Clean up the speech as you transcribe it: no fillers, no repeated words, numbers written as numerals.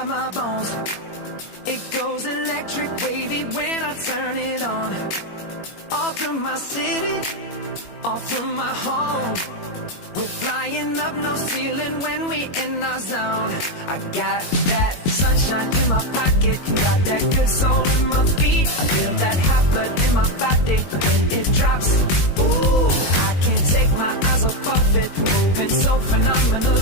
inside my bones. It goes electric wavy when I turn it on. Off from my city, off from my home. We're flying up, no ceiling when we in our zone. I got that sunshine in my pocket, got that good soul in my feet. I feel that hot blood in my body when it drops. Ooh, I can't take my eyes off of it, moving so phenomenal.